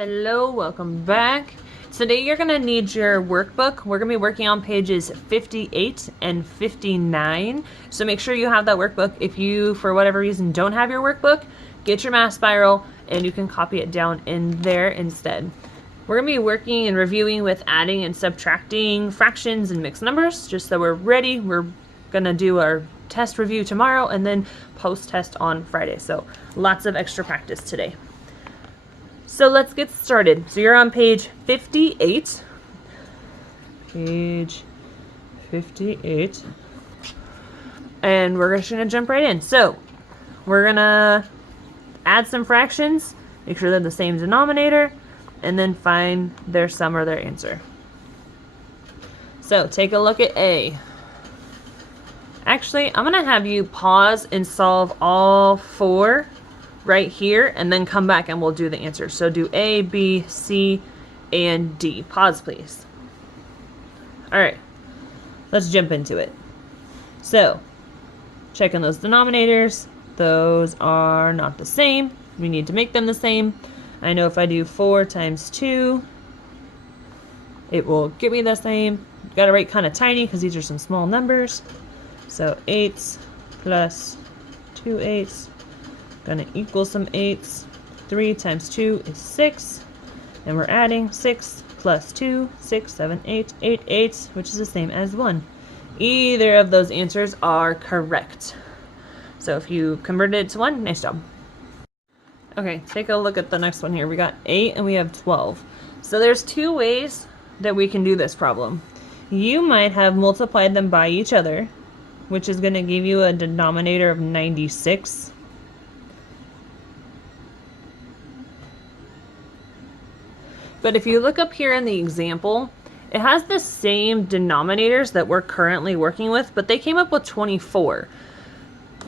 Hello, welcome back. Today you're going to need your workbook. We're going to be working on pages 58 and 59. So make sure you have that workbook. If you, for whatever reason, don't have your workbook, get your math spiral and you can copy it down in there instead. We're going to be working and reviewing with adding and subtracting fractions and mixed numbers, just so we're ready. We're going to do our test review tomorrow and then post-test on Friday. So lots of extra practice today. So let's get started. So you're on page 58. Page 58. And we're just going to jump right in. So we're going to add some fractions, make sure they're the same denominator, and then find their sum or their answer. So take a look at A. Actually, I'm going to have you pause and solve all four right here and then come back and we'll do the answers. So do A, B, C, and D. Pause, please. All right, let's jump into it. So checking those denominators, those are not the same. We need to make them the same. I know if I do 4 times 2, it will give me the same. Got to write kind of tiny because these are some small numbers. So 8s plus 2 8s gonna equal some 8s. 3 times 2 is 6. And we're adding 6 plus 2, 6, 7, 8, 8 8s, which is the same as 1. Either of those answers are correct. So if you converted it to 1, nice job. Okay, take a look at the next one here. We got 8 and we have 12. So there's two ways that we can do this problem. You might have multiplied them by each other, which is going to give you a denominator of 96. But if you look up here in the example, it has the same denominators that we're currently working with, but they came up with 24.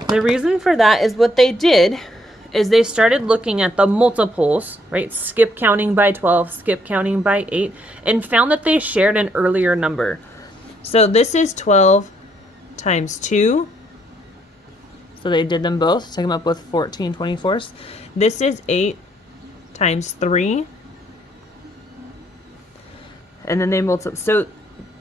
The reason for that is what they did is they started looking at the multiples, right? Skip counting by 12, skip counting by 8, and found that they shared an earlier number. So this is 12 times 2. So they did them both, so I came up with 14 24ths. This is 8 times 3. And then they multiply. So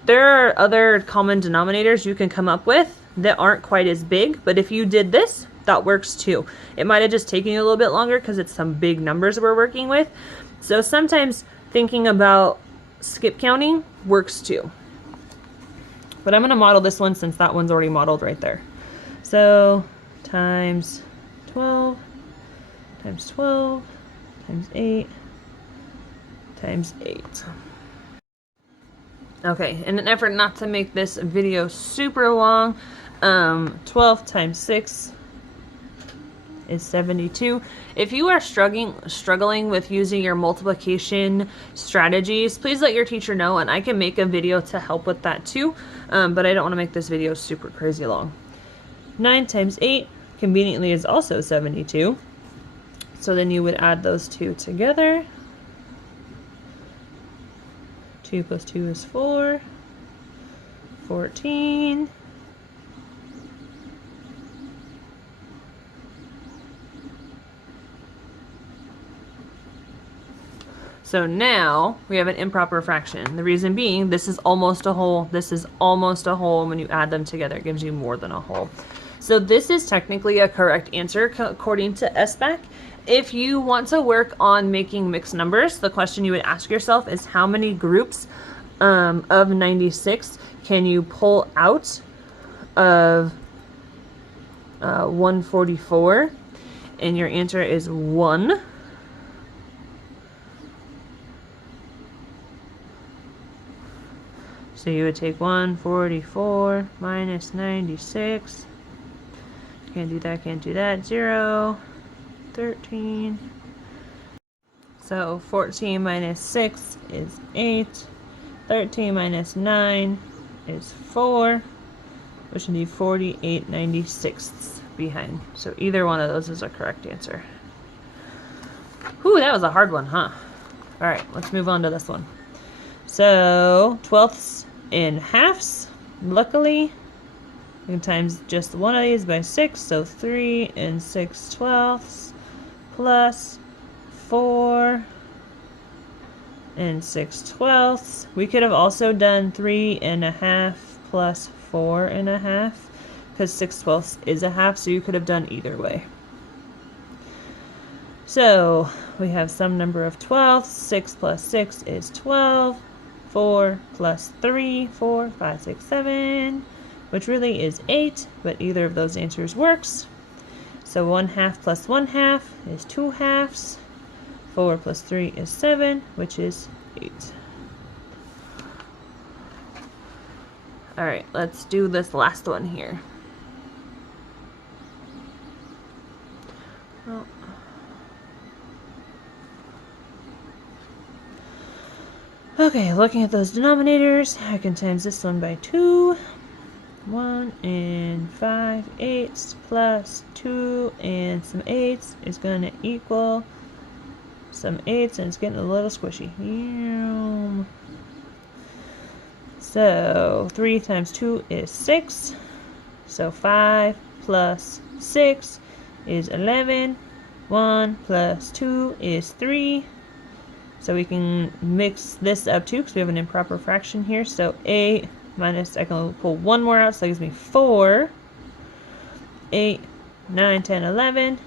there are other common denominators you can come up with that aren't quite as big, but if you did this, that works too. It might have just taken you a little bit longer because it's some big numbers we're working with. So sometimes thinking about skip counting works too. But I'm going to model this one since that one's already modeled right there. So times 12 times 12 times 8 times 8. Okay, in an effort not to make this video super long, 12 times 6 is 72. If you are struggling with using your multiplication strategies, please let your teacher know and I can make a video to help with that too, but I don't want to make this video super crazy long. 9 times 8 conveniently is also 72. So then you would add those two together. 2 plus 2 is 4. 14. So now we have an improper fraction. The reason being, this is almost a whole, this is almost a whole, and when you add them together, it gives you more than a whole. So this is technically a correct answer according to SBAC. If you want to work on making mixed numbers, the question you would ask yourself is how many groups of 96 can you pull out of 144? And your answer is 1. So you would take 144 minus 96. Can't do that, can't do that. 0. 13. So 14 minus 6 is 8. 13 minus 9 is 4, which would be 48 96ths behind. So either one of those is a correct answer. Whew, that was a hard one, huh? All right, let's move on to this one. So 12ths in halves. Luckily, we can times just one of these by 6, so 3 and 6 12ths plus 4 and 6/12. We could have also done 3½ plus 4½ because 6/12 is a half, so you could have done either way. So we have some number of 12ths. 6 plus 6 is 12. 4 plus 3, 4, 5, 6, 7, which really is 8, but either of those answers works. So 1/2 plus 1/2 is 2/2. 4 plus 3 is 7, which is 8. All right, let's do this last one here. Oh. Okay, looking at those denominators, I can times this one by 2. 1 and 5/8 plus 2 and some 8s is going to equal some 8s, and it's getting a little squishy. So 3 times 2 is 6. So 5 plus 6 is 11. 1 plus 2 is 3. So we can mix this up too because we have an improper fraction here. So 8 minus, I can pull one more out, so that gives me 4. 8, 9, 10, 11.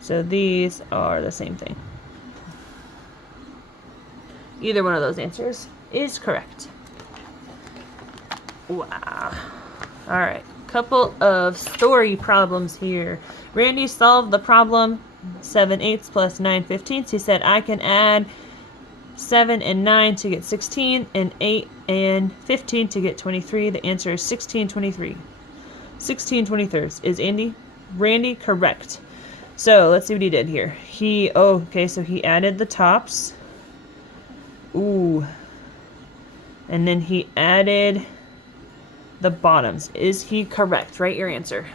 So these are the same thing. Either one of those answers is correct. Wow. All right, couple of story problems here. Randy solved the problem 7/8 plus 9/15. He said, I can add 7 and 9 to get 16, and 8 and 15 to get 23. The answer is 16/23. 16/23. Is Randy correct? So let's see what he did here. So he added the tops. Ooh. And then he added the bottoms. Is he correct? Write your answer.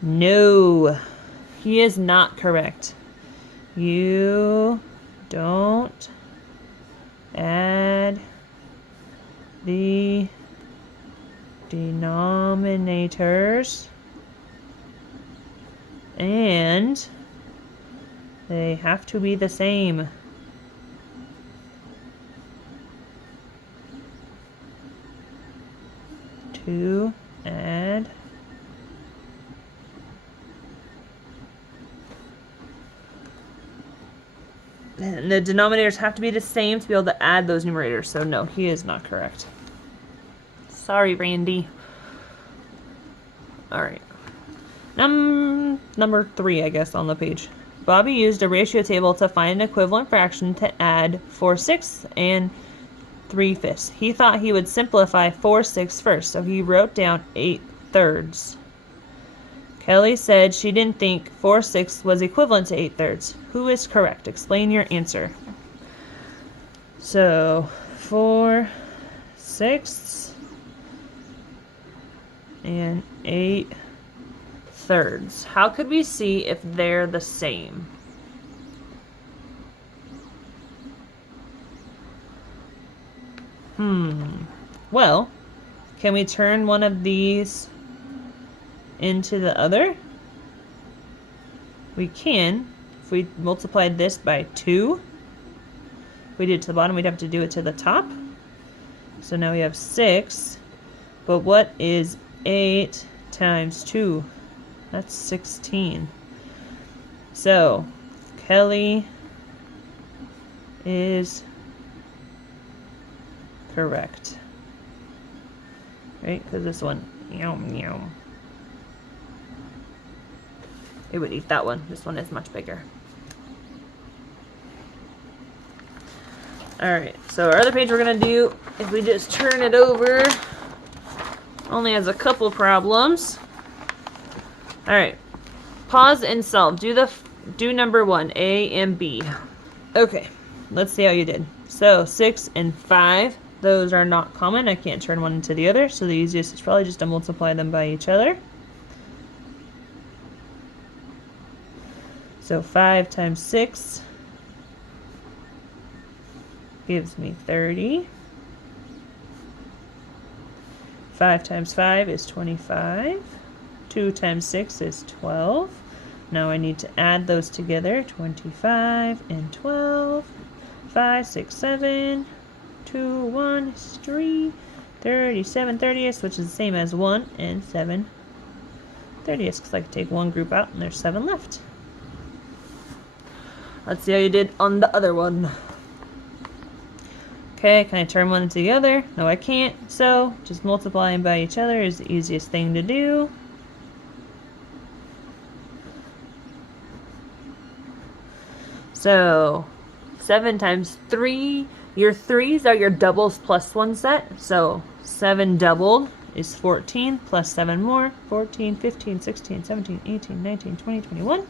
No, he is not correct. You don't add the denominators, and they have to be the same. To add and the denominators have to be the same to be able to add those numerators. So no, he is not correct. Sorry, Randy. All right. Number 3, I guess, on the page. Bobby used a ratio table to find an equivalent fraction to add 4/6 and 3/5. He thought he would simplify 4/6 first, so he wrote down 8/3. Kelly said she didn't think 4/6 was equivalent to 8/3. Who is correct? Explain your answer. So 4/6 and 8/3. How could we see if they're the same? Well, can we turn one of these into the other? We can. If we multiplied this by 2, if we did it to the bottom, we'd have to do it to the top. So now we have 6. But what is 8 times 2? That's 16. So Kelly is correct. Right? Because this one, it would eat that one. This one is much bigger. Alright, so our other page we're going to do, if we just turn it over, only has a couple problems. Alright, pause and solve. Do number 1, A and B. Okay, let's see how you did. So 6 and 5, those are not common. I can't turn one into the other, so the easiest is probably just to multiply them by each other. So 5 times 6 gives me 30. 5 times 5 is 25. 2 times 6 is 12. Now I need to add those together. 25 and 12. 5, 6, 7. 2, 1, 3. 37 30ths, which is the same as 1 and 7 30ths, because I can take one group out and there's 7 left. Let's see how you did on the other one. Okay, can I turn one into the other? No, I can't. So just multiplying by each other is the easiest thing to do. So 7 times 3. Your 3s are your doubles plus 1 set. So 7 doubled is 14 plus 7 more. 14, 15, 16, 17, 18, 19, 20, 21.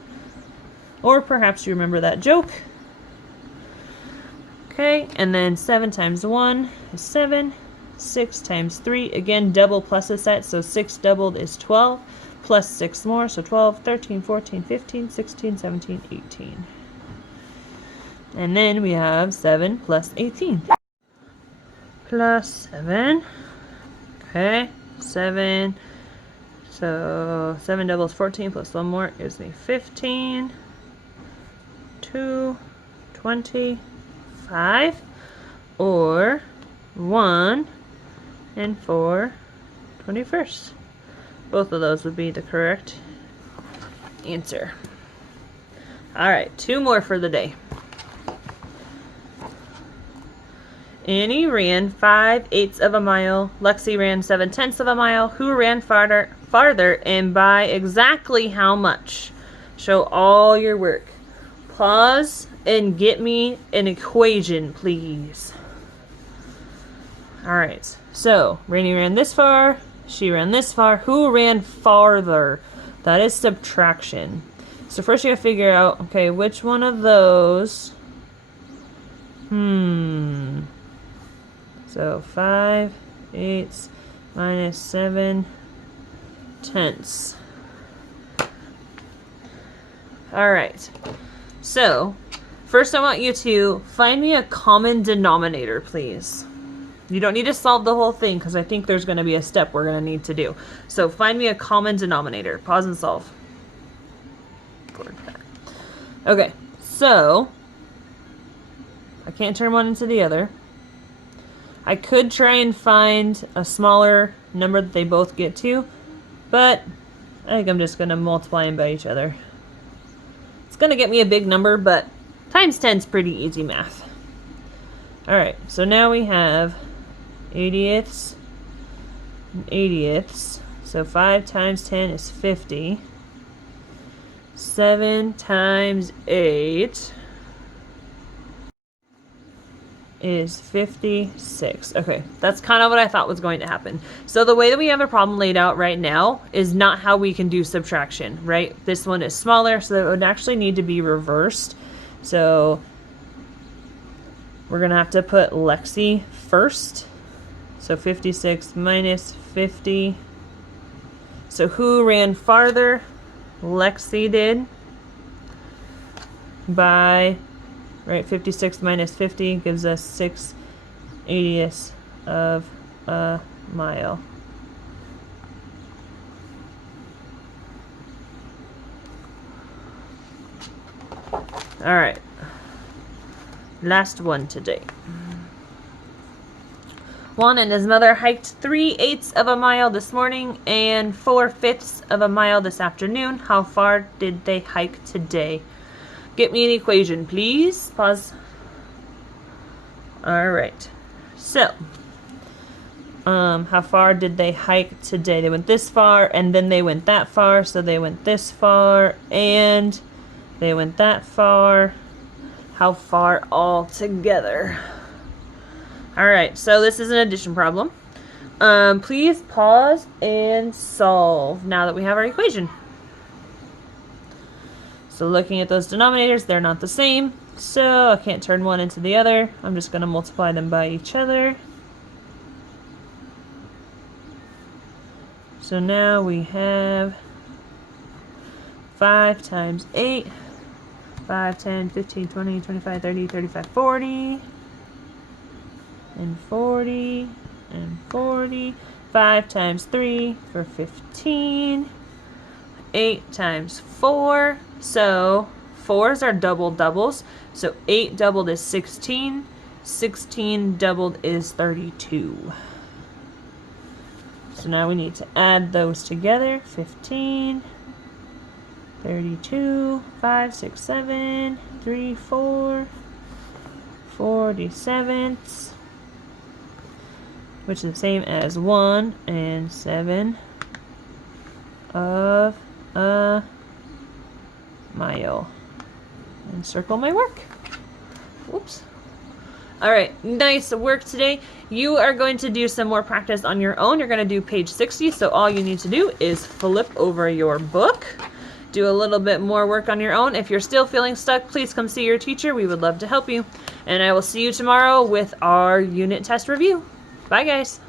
Or perhaps you remember that joke. Okay, and then 7 times 1 is 7. 6 times 3, again, double plus a set, so 6 doubled is 12, plus 6 more, so 12, 13, 14, 15, 16, 17, 18. And then we have 7 plus 18. Plus 7. Okay, 7. So 7 doubles 14 plus 1 more gives me 15. 2, 25, or 1 and 4 21st. Both of those would be the correct answer. Alright, 2 more for the day. Annie ran 5/8 of a mile. Lexi ran 7/10 of a mile. Who ran farther and by exactly how much? Show all your work. Pause and get me an equation, please. Alright, so Rainey ran this far, she ran this far. Who ran farther? That is subtraction. So first you gotta figure out, okay, which one of those? So 5/8 minus 7/10. Alright. So, first I want you to find me a common denominator, please. You don't need to solve the whole thing because I think there's going to be a step we're going to need to do. So, find me a common denominator. Pause and solve. Okay, so I can't turn one into the other. I could try and find a smaller number that they both get to, but I think I'm just going to multiply them by each other. It's going to get me a big number, but times 10 is pretty easy math. Alright, so now we have 80ths and 80ths. So 5 times 10 is 50. 7 times 8 is 56. Okay, that's kind of what I thought was going to happen. So the way that we have a problem laid out right now is not how we can do subtraction, right? This one is smaller, so it would actually need to be reversed. So we're going to have to put Lexi first. So 56 minus 50. So who ran farther? Lexi did. By, right, 56 minus 50 gives us 6/80ths of a mile. All right. Last one today. Juan and his mother hiked 3/8 of a mile this morning and 4/5 of a mile this afternoon. How far did they hike today? Get me an equation, please. Pause. All right. So, how far did they hike today? They went this far, and then they went that far. So they went this far, and they went that far. How far all together? All right. So this is an addition problem. Please pause and solve now that we have our equation. So looking at those denominators, they're not the same. So I can't turn one into the other. I'm just going to multiply them by each other. So now we have 5 times 8. 5, 10, 15, 20, 25, 30, 35, 40. And 40. And 40. 5 times 3 for 15. 8 times 4. So 4s are doubles. So 8 doubled is 16. 16 doubled is 32. So now we need to add those together. 15, 32, 5, 6, 7, 3, 4, 47ths, which is the same as 1 and 7 of a mile. And circle my work. Whoops. Alright, nice work today. You are going to do some more practice on your own. You're going to do page 60, so all you need to do is flip over your book. Do a little bit more work on your own. If you're still feeling stuck, please come see your teacher. We would love to help you. And I will see you tomorrow with our unit test review. Bye, guys.